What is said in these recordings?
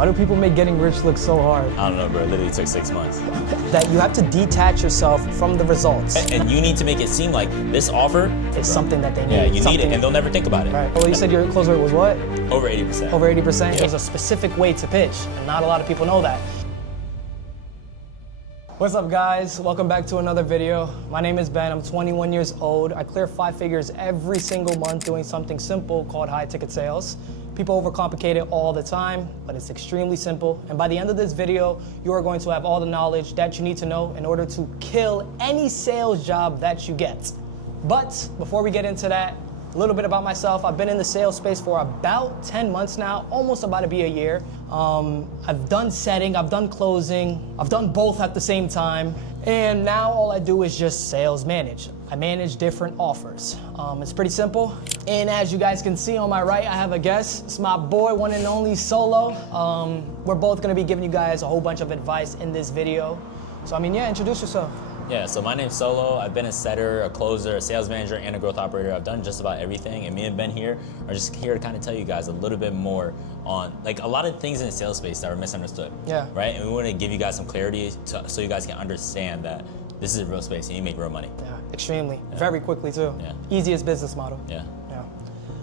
Why do people make getting rich look so hard? I don't know, bro. It literally took 6 months. That you have to detach yourself from the results. And you need to make it seem like this offer It's something that they need. Yeah, you need something. it, and they'll never think about it. Right. Well, you said your close rate was what? Over 80%. Over 80%. Yeah. There's a specific way to pitch, and not a lot of people know that. What's up, guys? Welcome back to another video. My name is Ben. I'm 21 years old. I clear 5 figures every single month doing something simple called high ticket sales. People overcomplicate it all the time, but it's extremely simple. And by the end of this video, you are going to have all the knowledge that you need to know in order to kill any sales job that you get. But before we get into that, a little bit about myself. I've been in the sales space for about 10 months now, almost about to be a year. I've done setting, I've done closing, I've done both at the same time. And now all I do is just sales manage. I manage different offers. It's pretty simple. And as you guys can see on my right, I have a guest. It's my boy, one and only Solo. We're both gonna be giving you guys a whole bunch of advice in this video. So yeah, introduce yourself. Yeah, so my name's Solo. I've been a setter, a closer, a sales manager, and a growth operator. I've done just about everything, and me and Ben here are just here to kind of tell you guys a little bit more on like a lot of things in the sales space that are misunderstood. Yeah. Right? And we want to give you guys some clarity so you guys can understand that this is a real space and you make real money. Yeah, extremely. Yeah. Very quickly too. Yeah. Easiest business model. Yeah. Yeah.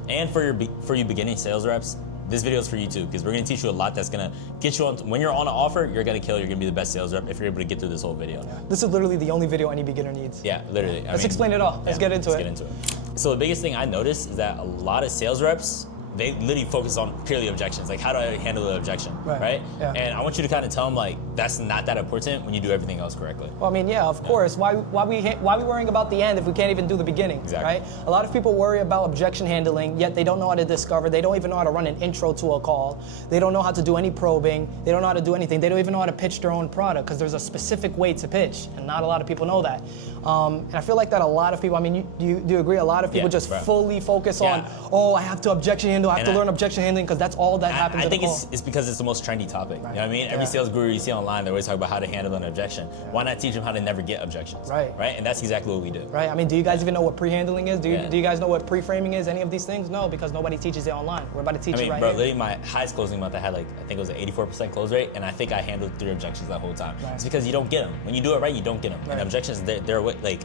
And for you beginning sales reps, this video is for you too, because we're gonna teach you a lot that's gonna get you on, when you're on an offer, you're gonna kill, you're gonna be the best sales rep if you're able to get through this whole video. Yeah. This is literally the only video any beginner needs. Yeah, literally. Let's explain it all. Let's get into it. So the biggest thing I noticed is that a lot of sales reps, they literally focus on purely objections. Like, how do I handle the objection, right? Yeah. And I want you to kind of tell them, like, that's not that important when you do everything else correctly. Well, yeah, of course. Why we worrying about the end if we can't even do the beginning, right? A lot of people worry about objection handling, yet they don't know how to discover. They don't even know how to run an intro to a call. They don't know how to do any probing. They don't know how to do anything. They don't even know how to pitch their own product because there's a specific way to pitch, and not a lot of people know that. And I feel like that a lot of people, do you agree? A lot of people just fully focus on, oh, I have to objection handle, I have to learn objection handling because that's all that happens. I think it's because it's the most trendy topic. Right. You know what I mean? Every sales guru you see online, they always talk about how to handle an objection. Why not teach them how to never get objections? Right? And that's exactly what we do. Right. Do you guys even know what pre-handling is? Do you guys know what pre-framing is? Any of these things? No, because nobody teaches it online. We're about to teach it right bro, here. literally my highest closing month, I had I think it was an 84% close rate, and I think I handled 3 objections that whole time. Right. It's because you don't get them. When you do it right, you don't get them. Right. And objections, they're like,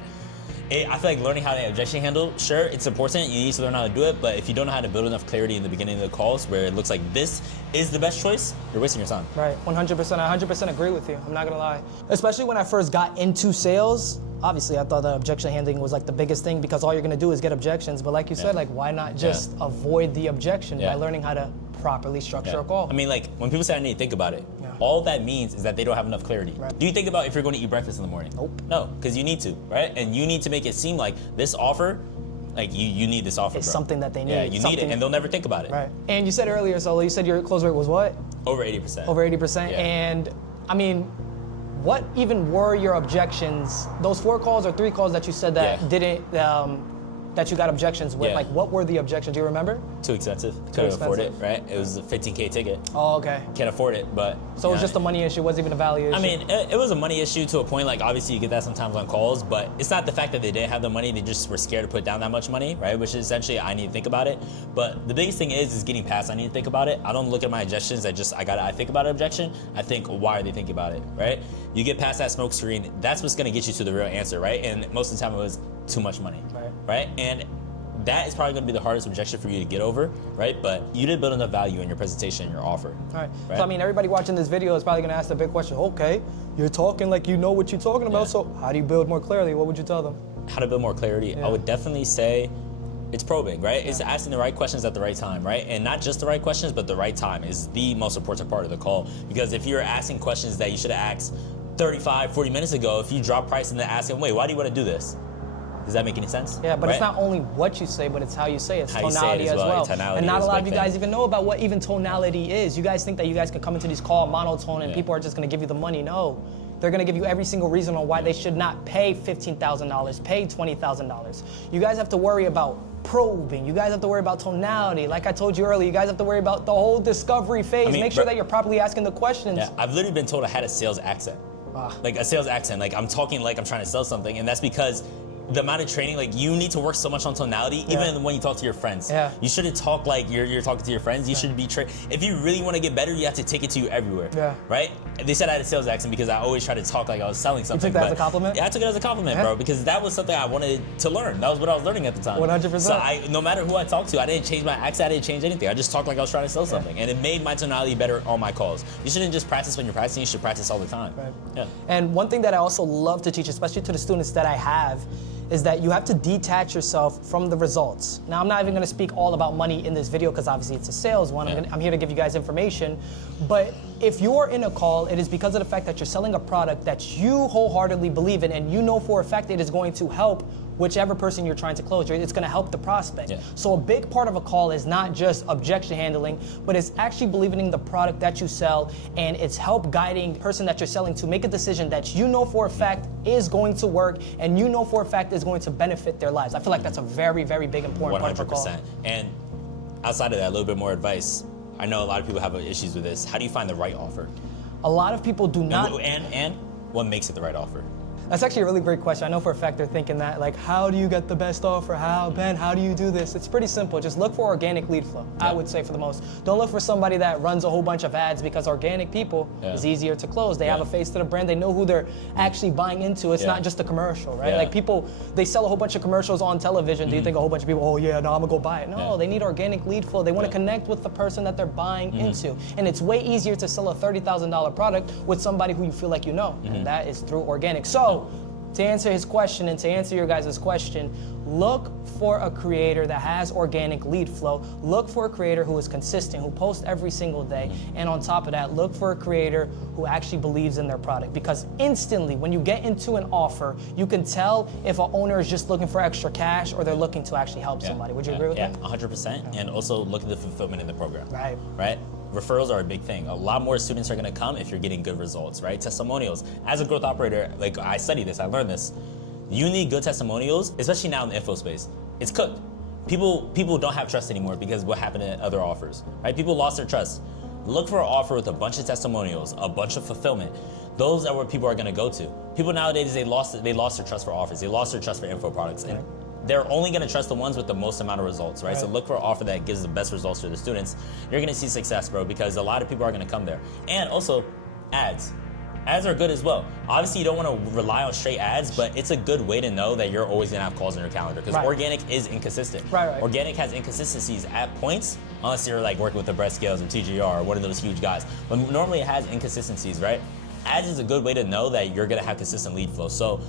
I feel like learning how to objection handle, sure, it's important. You need to learn how to do it, but if you don't know how to build enough clarity in the beginning of the calls where it looks like this is the best choice, you're wasting your time. Right, 100%. I 100% agree with you. I'm not gonna lie. Especially when I first got into sales, obviously I thought that objection handling was like the biggest thing because all you're gonna do is get objections. But like you said, like why not just avoid the objection by learning how to properly structure a call? Like when people say I need to think about it, all that means is that they don't have enough clarity. Right. Do you think about if you're going to eat breakfast in the morning? Nope. No, because you need to, right? And you need to make it seem like this offer, like you need this offer, it's bro. something that they need. Yeah, you need it, and they'll never think about it. Right. And you said earlier, Solo, you said your close rate was what? Over 80%. Over 80%. Yeah. And what even were your objections? Those 4 calls or 3 calls that you said that didn't, that you got objections with, like what were the objections? Do you remember? Too expensive. Couldn't afford it, right? It was a $15K ticket. Oh, okay. Can't afford it, but. So it was just a money issue, wasn't even a value issue? It was a money issue to a point, like obviously you get that sometimes on calls, but it's not the fact that they didn't have the money, they just were scared to put down that much money, right? Which is essentially, I need to think about it. But the biggest thing is getting past, I need to think about it. I don't look at my objections, I think about an objection. I think, why are they thinking about it, right? You get past that smoke screen, that's what's gonna get you to the real answer, right? And most of the time it was too much money, right? And that is probably going to be the hardest objection for you to get over, right? But you did build enough value in your presentation and your offer. Right. So everybody watching this video is probably going to ask the big question, okay, you're talking like you know what you're talking about, so how do you build more clarity? What would you tell them? How to build more clarity? I would definitely say it's probing, right? It's asking the right questions at the right time, right? And not just the right questions, but the right time is the most important part of the call. Because if you're asking questions that you should have asked 35, 40 minutes ago, if you drop price and then asking, wait, why do you want to do this? Does that make any sense? Yeah, but it's not only what you say, but it's how you say it. It's tonality as well. And not a lot of you guys even know about what even tonality is. You guys think that you guys can come into these call monotone and people are just going to give you the money. No. They're going to give you every single reason on why they should not pay $15,000, pay $20,000. You guys have to worry about probing. You guys have to worry about tonality. Like I told you earlier, you guys have to worry about the whole discovery phase. Make sure that you're properly asking the questions. Yeah, I've literally been told I had a sales accent. Like a sales accent. Like I'm talking like I'm trying to sell something, and that's because the amount of training, like you need to work so much on tonality, even when you talk to your friends. Yeah. You shouldn't talk like you're talking to your friends. You should be if you really want to get better, you have to take it to you everywhere. Yeah. Right? They said I had a sales accent because I always try to talk like I was selling something. You took that as a compliment? Yeah, I took it as a compliment, bro, because that was something I wanted to learn. That was what I was learning at the time. 100%. So no matter who I talked to, I didn't change my accent, I didn't change anything. I just talked like I was trying to sell something. And it made my tonality better on my calls. You shouldn't just practice when you're practicing, you should practice all the time. Right. Yeah. And one thing that I also love to teach, especially to the students that I have, is that you have to detach yourself from the results. Now, I'm not even gonna speak all about money in this video because obviously it's a sales one. I'm here to give you guys information. But if you're in a call, it is because of the fact that you're selling a product that you wholeheartedly believe in and you know for a fact it is going to help whichever person you're trying to close. It's gonna help the prospect. Yeah. So a big part of a call is not just objection handling, but it's actually believing in the product that you sell, and it's help guiding the person that you're selling to make a decision that you know for a fact is going to work and you know for a fact is going to benefit their lives. I feel like that's a very, very big important part of a call. 100%. And outside of that, a little bit more advice. I know a lot of people have issues with this. How do you find the right offer? A lot of people do not. And what makes it the right offer? That's actually a really great question. I know for a fact they're thinking that, like, how do you get the best offer? Ben, how do you do this? It's pretty simple. Just look for organic lead flow, I would say, for the most. Don't look for somebody that runs a whole bunch of ads, because organic people is easier to close. They have a face to the brand. They know who they're actually buying into. It's not just a commercial, right? Like people, they sell a whole bunch of commercials on television. Do you think a whole bunch of people, oh yeah, no, I'm gonna go buy it? No, they need organic lead flow. They want to connect with the person that they're buying into. And it's way easier to sell a $30,000 product with somebody who you feel like you know. And that is through organic. So, to answer his question and to answer your guys' question, look for a creator that has organic lead flow. Look for a creator who is consistent, who posts every single day. And on top of that, look for a creator who actually believes in their product. Because instantly, when you get into an offer, you can tell if an owner is just looking for extra cash or they're looking to actually help somebody. Would you agree with that? Yeah, 100%. And also look at the fulfillment in the program. Right. Right? Referrals are a big thing. A lot more students are gonna come if you're getting good results, right? Testimonials. As a growth operator, like I study this, I learned this. You need good testimonials, especially now in the info space. It's cooked. People don't have trust anymore because what happened in other offers, right? People lost their trust. Look for an offer with a bunch of testimonials, a bunch of fulfillment. Those are where people are gonna go to. People nowadays, they lost their trust for offers. They lost their trust for info products. And they're only gonna trust the ones with the most amount of results, right? So look for an offer that gives the best results for the students. You're gonna see success, bro, because a lot of people are gonna come there. And also, ads. Ads are good as well. Obviously, you don't wanna rely on straight ads, but it's a good way to know that you're always gonna have calls in your calendar, because organic is inconsistent. Organic has inconsistencies at points, unless you're like working with the Brett Scales or TGR or one of those huge guys. But normally it has inconsistencies, right? Ads is a good way to know that you're gonna have consistent lead flow. So,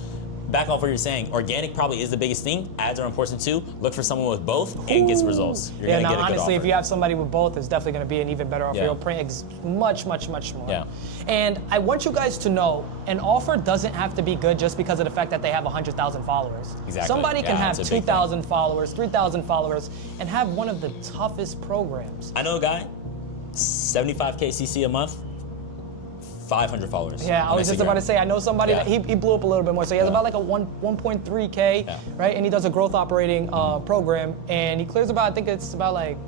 back off what you're saying, organic probably is the biggest thing. Ads are important too. Look for someone with both and gets results. You're gonna get a good honestly, offer. if you have somebody with both, it's definitely gonna be an even better offer. You'll print much, much, much more. Yeah. And I want you guys to know, an offer doesn't have to be good just because of the fact that they have 100,000 followers. Exactly. Somebody can have it's a big 2,000 followers, 3,000 followers, and have one of the toughest programs. I know a guy, 75K CC a month, 500 followers. Yeah, I was just about to say, I know somebody that he blew up a little bit more. So he has about like a 1.3K, right? And he does a growth operating program, and he clears about, I think it's about like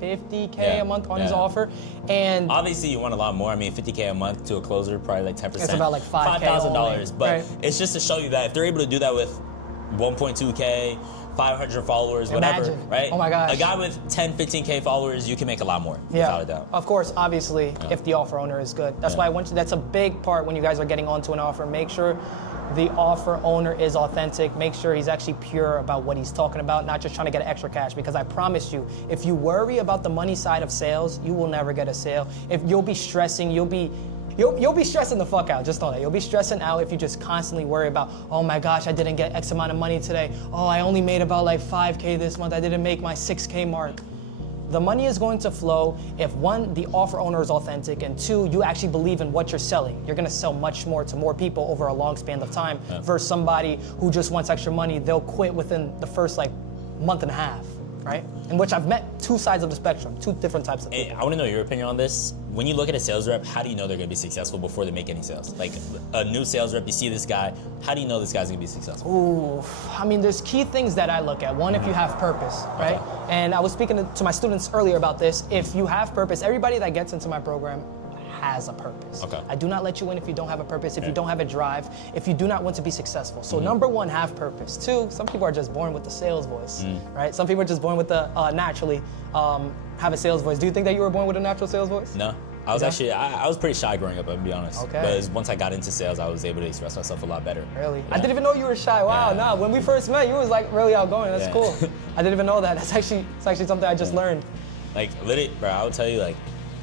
50K a month on his offer. And obviously you want a lot more. I mean, 50K a month to a closer, probably like 10%. It's about like $5,000. But it's just to show you that if they're able to do that with 1.2K, 500 followers, whatever, right? Oh my gosh. A guy with 10, 15K followers, you can make a lot more, without a doubt. Of course, obviously, if the offer owner is good. That's why I want you, that's a big part when you guys are getting onto an offer. Make sure the offer owner is authentic. Make sure he's actually pure about what he's talking about, not just trying to get extra cash. Because I promise you, if you worry about the money side of sales, you will never get a sale. If you'll be stressing, you'll be stressing the fuck out. Just know that. You'll be stressing out if you just constantly worry about, oh my gosh, I didn't get X amount of money today. Oh, I only made about like 5K this month. I didn't make my 6K mark. The money is going to flow if one, the offer owner is authentic, and two, you actually believe in what you're selling. You're gonna sell much more to more people over a long span of time versus somebody who just wants extra money. They'll quit within the first like month and a half, right? In which I've met two sides of the spectrum, two different types of people. I wanna know your opinion on this. When you look at a sales rep, how do you know they're gonna be successful before they make any sales? Like a new sales rep, you see this guy, how do you know this guy's gonna be successful? Ooh, I mean, there's key things that I look at. One, if you have purpose, right? And I was speaking to my students earlier about this. If you have purpose, everybody that gets into my program has a purpose. Okay. I do not let you in if you don't have a purpose, if you don't have a drive, if you do not want to be successful. So number one, have purpose. Two, some people are just born with the sales voice, right? Some people are just born with the naturally have a sales voice. Do you think that you were born with a natural sales voice? No. I was actually, I was pretty shy growing up, I'm gonna be honest. Okay. But once I got into sales, I was able to express myself a lot better. Really? Yeah. I didn't even know you were shy. Wow, Yeah. nah. When we first met, you was like really outgoing. That's Yeah. cool. I didn't even know that. It's actually something I just learned. Like, literally, bro, I would tell you, like,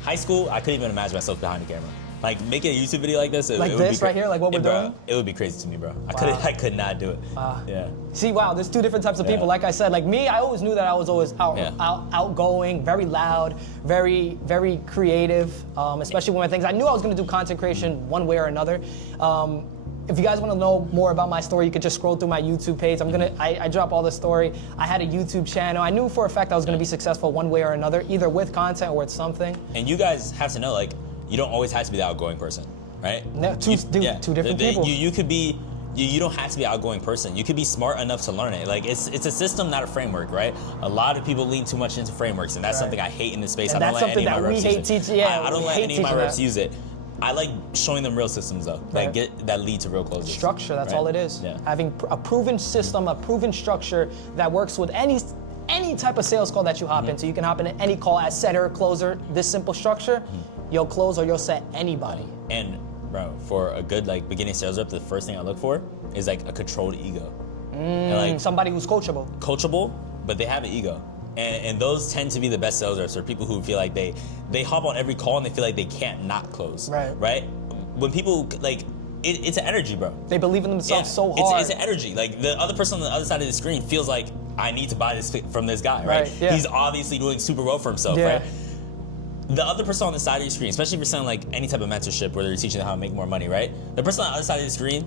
high school, I couldn't even imagine myself behind the camera. Like, making a YouTube video like this, Like it would this be right here, like what we're bro, doing? It would be crazy to me, bro. I could not do it. Yeah. See, wow, there's two different types of people. Yeah. Like I said, like me, I always knew that I was always Yeah. outgoing, very loud, very, very creative, especially when things. I knew I was gonna do content creation one way or another. If you guys want to know more about my story, you could just scroll through my YouTube page. I drop all the story. I had a YouTube channel. I knew for a fact I was gonna be successful one way or another, either with content or with something. And you guys have to know, like, you don't always have to be the outgoing person, right? No, two different people. You could be, you don't have to be an outgoing person. You could be smart enough to learn it. Like, it's a system, not a framework, right? A lot of people lean too much into frameworks, and that's something I hate in this space. And I don't that's let any of something my that reps we hate use it. teaching. Yeah, I don't we let hate any of my teaching reps that. use it. I like showing them real systems, though, that lead to real closes. Structure, that's right? all it is. Yeah. Having a proven system, a proven structure that works with any type of sales call that you hop into. You can hop into any call as setter, closer, this simple structure, you'll close or you'll set anybody. And bro, for a good like beginning sales rep, the first thing I look for is like a controlled ego. And like Somebody who's coachable. coachable, but they have an ego. And those tend to be the best sales reps, or people who feel like they hop on every call and they feel like they can't not close. Right. When people like, it's an energy, bro. They believe in themselves so hard. It's an energy. Like the other person on the other side of the screen feels like I need to buy this from this guy, right? Yeah. He's obviously doing super well for himself, Yeah. right? The other person on the side of your screen, especially if you're selling like any type of mentorship where you're teaching them how to make more money, right? The person on the other side of the screen,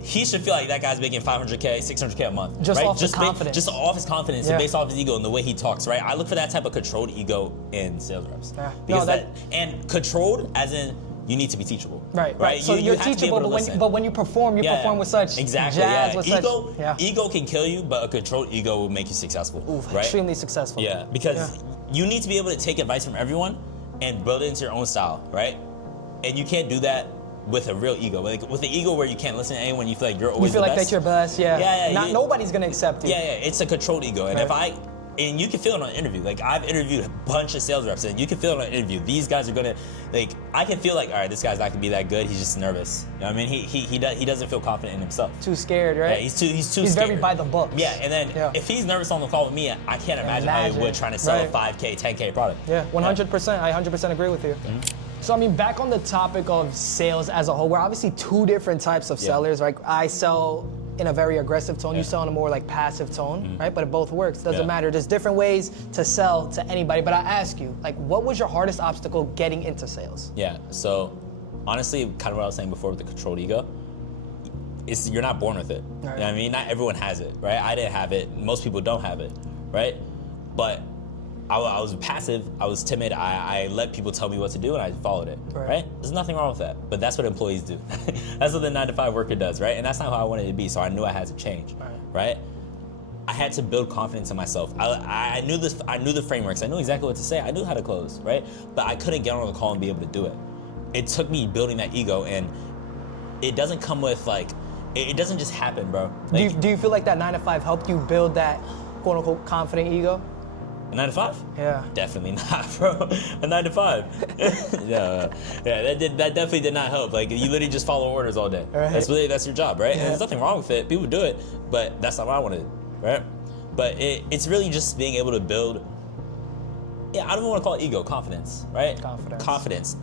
he should feel like that guy's making 500K, 600K a month. Just right? off his confidence. Just off his confidence Yeah. and based off his ego and the way he talks, right? I look for that type of controlled ego in sales reps. Yeah. Because No, and controlled as in you need to be teachable. Right. So you're have to be teachable, able to listen. but when you perform, you perform with such exactly, jazz, yeah. with Ego, such ego can kill you, but a controlled ego will make you successful. Right? extremely successful. Yeah, because you need to be able to take advice from everyone and build it into your own style, right? And you can't do that with a real ego. Like with the ego where you can't listen to anyone, you feel like you're always You feel the like best. that you're best, yeah. Yeah, Nobody's gonna accept you. Yeah, it's a controlled ego. And Right. and you can feel it on an interview. Like I've interviewed a bunch of sales reps and you can feel it on an interview. These guys are gonna, like, I can feel like, all right, this guy's not gonna be that good. He's just nervous. You know what I mean? He doesn't feel confident in himself. Too scared, right? Yeah, he's too He's scared. very by the book. Yeah, and then Yeah. if he's nervous on the call with me, I can't imagine how he would trying to sell Right. a 5K, 10K product. Yeah, 100%. I 100% agree with you. So I mean, back on the topic of sales as a whole, we're obviously two different types of sellers. Right? I sell in a very aggressive tone. You sell in a more like passive tone, right? But it both works. Doesn't Yeah. matter. There's different ways to sell to anybody. But I ask you, like, what was your hardest obstacle getting into sales? Yeah, so honestly, kind of what I was saying before with the controlled ego, you're not born with it. Right. You know what I mean? Not everyone has it, right? I didn't have it. Most people don't have it, right? But I was passive. I was timid. I let people tell me what to do, and I followed it, right? There's nothing wrong with that. But that's what employees do. That's what the 9-to-5 worker does, right? And that's not how I wanted it to be. So I knew I had to change, right? I had to build confidence in myself. I knew this. I knew the frameworks. I knew exactly what to say. I knew how to close, right? But I couldn't get on the call and be able to do it. It took me building that ego, and it doesn't come with like. It doesn't just happen, bro. Like, Do you feel like that 9-to-5 helped you build that quote unquote confident ego? a 9-to-5? Yeah. Definitely not, bro. A 9-to-5. yeah, that definitely did not help. Like you literally just follow orders all day. Right. That's your job, right? Yeah. And there's nothing wrong with it. People do it, but that's not what I wanted, right? But it's really just being able to build. Yeah, I don't even want to call it ego, confidence, right? Confidence.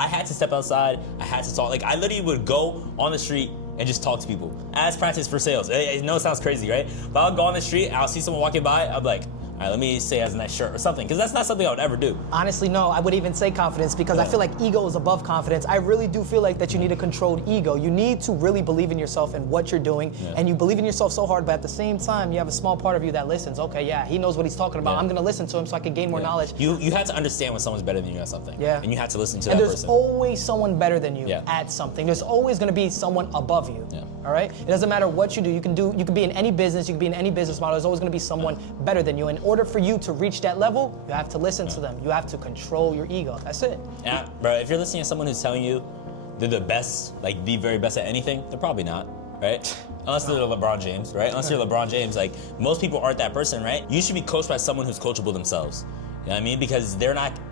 I had to step outside. I had to talk. Like I literally would go on the street and just talk to people as practice for sales. I know it sounds crazy, right? But I'll go on the street and I'll see someone walking by. I'm like, all right, let me say has a nice shirt or something, because that's not something I would ever do. Honestly, no, I would even say confidence because I feel like ego is above confidence. I really do feel like that you need a controlled ego. You need to really believe in yourself and what you're doing, and you believe in yourself so hard, but at the same time, you have a small part of you that listens. Okay, yeah, he knows what he's talking about. Yeah. I'm gonna listen to him so I can gain more knowledge. You have to understand when someone's better than you at something. Yeah. And you have to listen to And that there's person. always someone better than you Yeah. at something. There's always gonna be someone above you. Yeah. All right? It doesn't matter what you do. You can be in any business, you can be in any business model. There's always gonna be someone better than you. In order for you to reach that level, you have to listen to them. You have to control your ego. That's it. Yeah, bro, if you're listening to someone who's telling you they're the best, like the very best at anything, they're probably not, right? Unless they're LeBron James, right? Unless you're LeBron James, like most people aren't that person, right? You should be coached by someone who's coachable themselves. You know what I mean? Because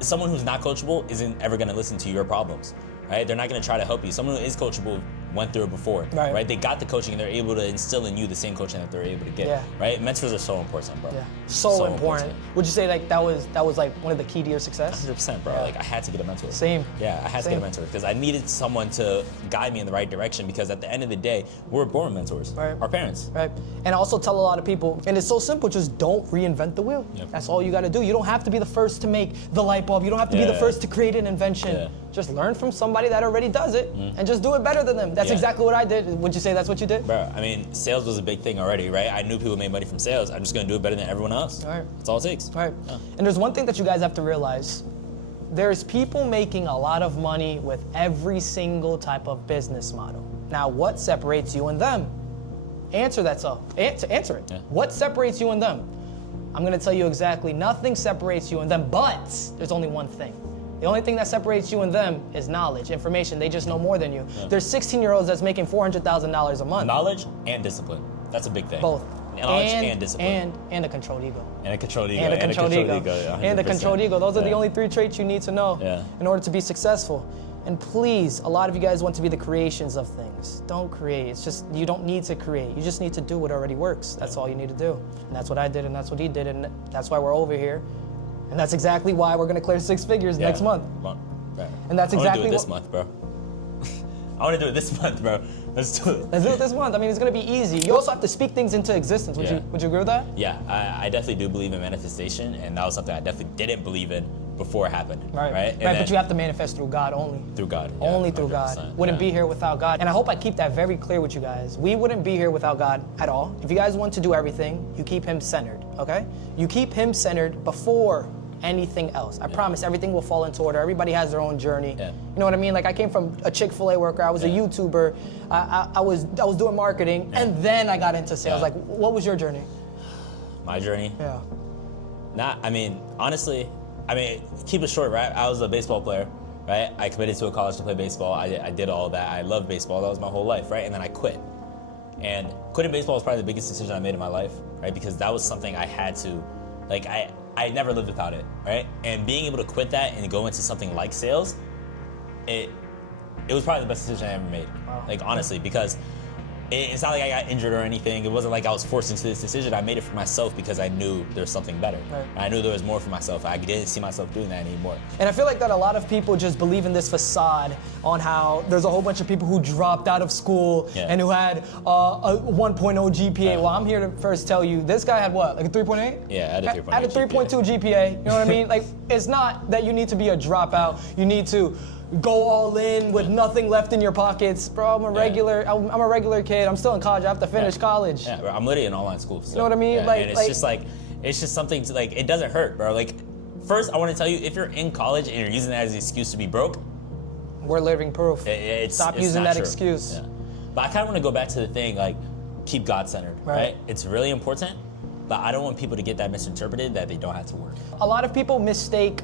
someone who's not coachable isn't ever gonna listen to your problems, right? They're not gonna try to help you. Someone who is coachable went through it before, right? They got the coaching and they're able to instill in you the same coaching that they're able to get, right? Mentors are so important, bro. Yeah, so important. Would you say like that was like one of the key to your success? 100%, bro. Like I had to get a mentor. Same. Yeah, I had to get a mentor because I needed someone to guide me in the right direction because at the end of the day, we're born mentors, our parents. Right, and I also tell a lot of people, and it's so simple, just don't reinvent the wheel. That's all you gotta do. You don't have to be the first to make the light bulb. You don't have to be the first to create an invention. Just learn from somebody that already does it and just do it better than them. That's exactly what I did. Would you say that's what you did? Bro, I mean, sales was a big thing already, right? I knew people made money from sales. I'm just gonna do it better than everyone else. That's all it takes. And there's one thing that you guys have to realize. There's people making a lot of money with every single type of business model. Now, what separates you and them? Answer that. Answer it. What separates you and them? I'm gonna tell you exactly. Nothing separates you and them, but there's only one thing. The only thing that separates you and them is knowledge, information. They just know more than you. There's 16-year-olds that's making $400,000 a month. Knowledge and discipline. That's a big thing. Both. Knowledge and discipline. And a controlled ego. And a controlled ego. And a controlled ego. And a controlled ego. Those are the only 3 traits you need to know in order to be successful. And please, a lot of you guys want to be the creations of things. Don't create. It's just, you don't need to create. You just need to do what already works. That's all you need to do. And that's what I did, and that's what he did, and that's why we're over here. And that's exactly why we're gonna clear 6 figures next month. And that's exactly I wanna do it this month, bro. I wanna do it this month, bro. Let's do it. Let's do it this month. I mean, it's gonna be easy. You also have to speak things into existence. Would you agree with that? Yeah, I definitely do believe in manifestation, and that was something I definitely didn't believe in before it happened. Right, but you have to manifest through God only. Through God. Only through God. Wouldn't be here without God. And I hope I keep that very clear with you guys. We wouldn't be here without God at all. If you guys want to do everything, you keep Him centered, okay? You keep Him centered before anything else. I promise everything will fall into order. Everybody has their own journey. You know what I mean? Like I came from a Chick-fil-A worker. I was a YouTuber. I was doing marketing, and then I got into sales. Like, what was your journey? My journey? Yeah. I mean, honestly, keep it short, right? I was a baseball player, right? I committed to a college to play baseball. I did all that. I loved baseball. That was my whole life, right? And then I quit. And quitting baseball was probably the biggest decision I made in my life, right? Because that was something I had to, like, I never lived without it, right? And being able to quit that and go into something like sales, it was probably the best decision I ever made. Like, honestly, because it's not like I got injured or anything. It wasn't like I was forced into this decision. I made it for myself because I knew there was something better. I knew there was more for myself. I didn't see myself doing that anymore. And I feel like that a lot of people just believe in this facade on how there's a whole bunch of people who dropped out of school and who had a 1.0 GPA. Well, I'm here to first tell you, this guy had what, like a 3.8? Yeah, I had a 3.8 Had a 3.2 GPA. You know what I mean? Like, it's not that you need to be a dropout. You need to go all in with nothing left in your pockets. Bro, I'm a regular kid. I'm still in college. I have to finish college. Yeah, bro, I'm literally in online school. So, you know what I mean? Like, and it's just something to, like, it doesn't hurt, bro. Like, first, I want to tell you, if you're in college and you're using that as an excuse to be broke, we're living proof. Stop using that excuse. But I kind of want to go back to the thing, like, keep God centered, right? It's really important, but I don't want people to get that misinterpreted that they don't have to work. A lot of people mistake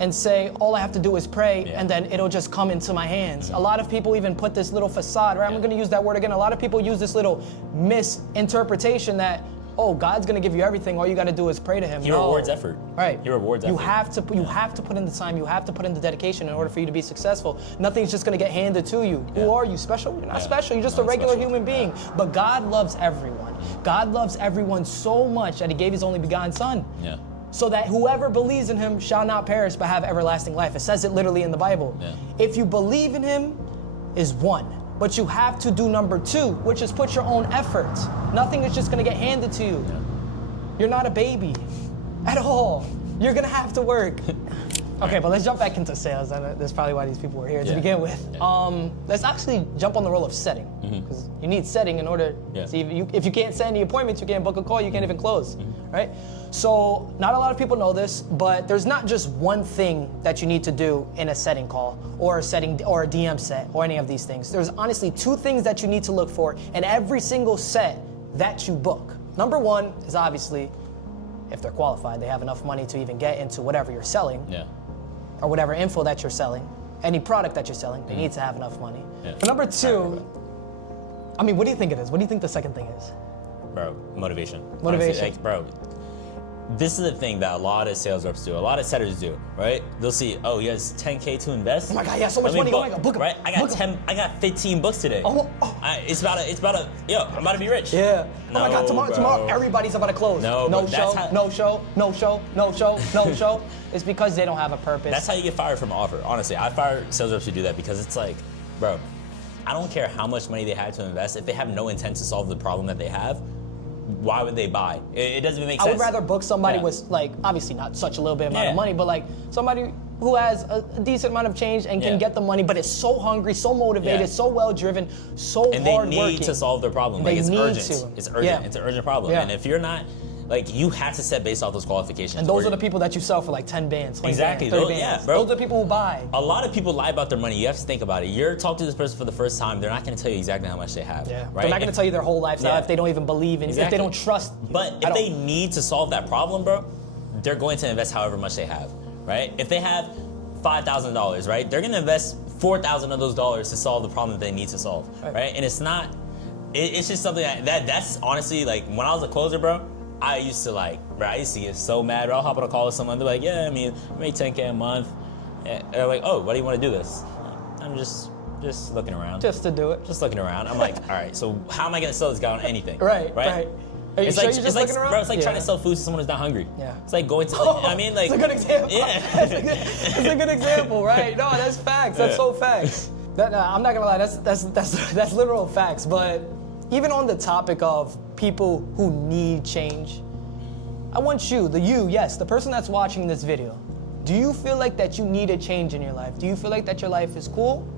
and say, all I have to do is pray, and then it'll just come into my hands. A lot of people even put this little facade, right? I'm gonna use that word again. A lot of people use this little misinterpretation that, oh, God's gonna give you everything. All you gotta do is pray to Him. He rewards effort. Right. He rewards effort. You have to put in the time. You have to put in the dedication in order for you to be successful. Nothing's just gonna get handed to you. Who are you? Special? You're not special. You're just a regular human being. But God loves everyone. God loves everyone so much that He gave His only begotten Son. So that whoever believes in Him shall not perish but have everlasting life. It says it literally in the Bible. If you believe in Him, is one. But you have to do number 2, which is put your own effort. Nothing is just gonna get handed to you. You're not a baby at all. You're gonna have to work. Okay, but let's jump back into sales. That's probably why these people were here to begin with. Let's actually jump on the role of setting, because you need setting in order to if you can't set any appointments, you can't book a call, you can't even close. right? So not a lot of people know this, but there's not just one thing that you need to do in a setting call or a setting or a DM set or any of these things. There's honestly two things that you need to look for in every single set that you book. Number one is obviously if they're qualified, they have enough money to even get into whatever you're selling or whatever info that you're selling, any product that you're selling, they need to have enough money. But number two, I mean, what do you think it is? What do you think the second thing is? Bro, motivation. Motivation. Honestly, like, bro, this is the thing that a lot of sales reps do, a lot of setters do, right? They'll see, oh, he has 10K to invest. Oh my God, he has so much money. Oh my God, book him. Right? I got 15 books today. Oh. It's about I'm about to be rich. Yeah. No, oh my God, tomorrow everybody's about to close. No show. It's because they don't have a purpose. That's how you get fired from an offer. Honestly, I fire sales reps who do that because it's like, bro, I don't care how much money they have to invest. If they have no intent to solve the problem that they have, why would they buy? It doesn't even make sense. I would rather book somebody with, like, obviously not such a little bit amount of money, but like somebody who has a decent amount of change and can get the money, but is so hungry, so motivated, so well driven, so and hardworking. they need to solve their problem. Like, it's urgent. It's urgent. Yeah. It's an urgent problem. Yeah. And if you're not, like, you have to set based off those qualifications. And those are the people that you sell for like 10 bands, 20 Exactly. bands, 30 Those- bands. yeah, bro. Those are the people who buy. A lot of people lie about their money. You have to think about it. You're talking to this person for the first time. They're not going to tell you exactly how much they have. Yeah. Right? They're not going to tell you their whole lifestyle if they don't even believe in, if they don't trust you. But if they need to solve that problem, bro, they're going to invest however much they have, right? If they have $5,000, right, they're going to invest 4,000 of those dollars to solve the problem that they need to solve, right? And it's not, it's just something that's honestly, like, when I was a closer, bro, I used to get so mad, bro. I'll hop on a call with someone, they're like, yeah, I mean, I make 10K a month. And they're like, oh, why do you want to do this? I'm just looking around. Just to do it. Just looking around. I'm like, all right, so how am I going to sell this guy on anything? Right. Are you sure you're just looking around? Bro, it's like trying to sell food to someone who's not hungry. Yeah. It's like going to, I mean, like. It's a good example. Yeah. It's a good example, right? No, that's facts. That's so facts. I'm not gonna lie. That's literal facts. But even on the topic of people who need change, I want you, the person that's watching this video. Do you feel like that you need a change in your life? Do you feel like that your life is cool?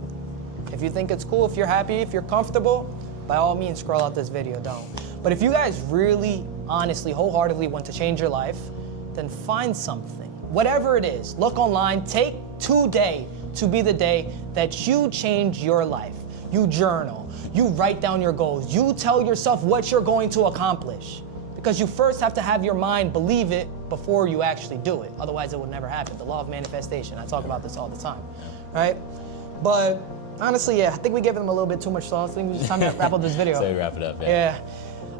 If you think it's cool, if you're happy, if you're comfortable, by all means, scroll out this video. Don't. But if you guys really, honestly, wholeheartedly want to change your life, then find something. Whatever it is, look online, take today to be the day that you change your life. You journal, you write down your goals, you tell yourself what you're going to accomplish. Because you first have to have your mind believe it before you actually do it. Otherwise, it will never happen. The law of manifestation. I talk about this all the time, right? But honestly, I think we gave them a little bit too much sauce. I think it's time to wrap up this video. So we wrap it up, Yeah.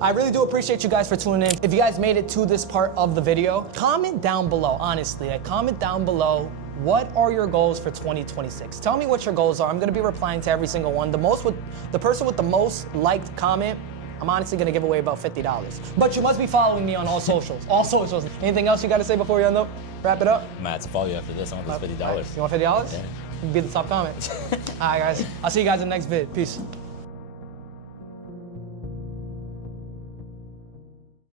I really do appreciate you guys for tuning in. If you guys made it to this part of the video, comment down below, honestly. Comment down below, what are your goals for 2026? Tell me what your goals are. I'm gonna be replying to every single one. The person with the most liked comment, I'm honestly gonna give away about $50. But you must be following me on all socials. All socials. Anything else you gotta say before we end up? Wrap it up? I'm gonna have to follow you after this. I want this $50. You want $50? Yeah. You can be the top comment. All right, guys. I'll see you guys in the next vid. Peace.